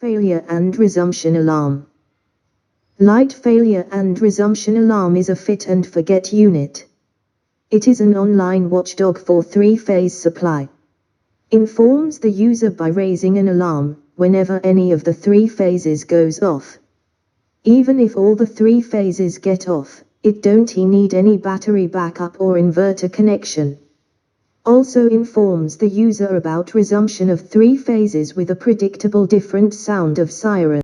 Failure and Resumption Alarm. Light Failure and Resumption Alarm is a fit and forget unit. It is an online watchdog for three-phase supply. Informs the user by raising an alarm whenever any of the three phases goes off. Even if all the three phases get off, it don't need any battery backup or inverter connection. Also informs the user about resumption of three phases with a predictable different sound of siren.